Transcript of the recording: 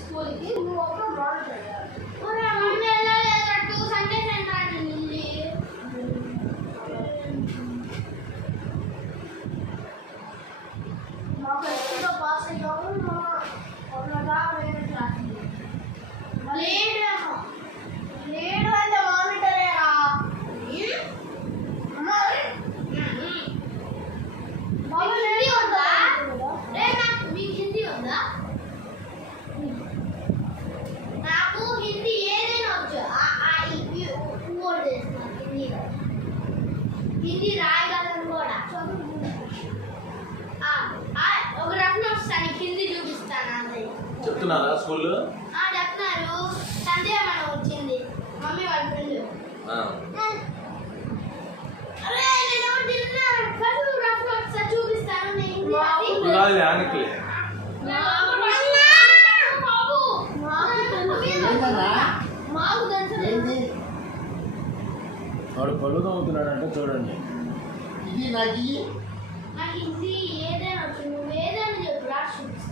స్కూల్కి నువ్వు ఒక మానిటర్ మమ్మీ ఎలా లేదు 2 సండేస్ అంటాడు నిల్లి మాకు ఎప్పుడో పాస్ అయ్యాము మొన్నగా వేరే క్లాస్ లేడు అంటే మానిటరేరా బాబు హిందీ ఉందా మీకు హిందీ ఉందా నాకు హిందీ ఏదైనా వచ్చు హిందీ రాయగలను కూడా ఒక రకం వస్తాను హిందీ చూపిస్తాను అదే చెప్తున్నారా స్కూల్లో చెప్తున్నారు సందే మనం వచ్చింది మమ్మీ వాళ్ళ ఫ్రెండ్ అరే నేను తిన్నాను కడు రకం వస్తా చూపిస్తాను నేను వాడు పళ్ళు తవ్వుతున్నాడంటే చూడండి. ఇది నాకు హిందీ ఏదైనా నువ్వు ఏదైనా చెప్పు రాసి చూపిస్తా.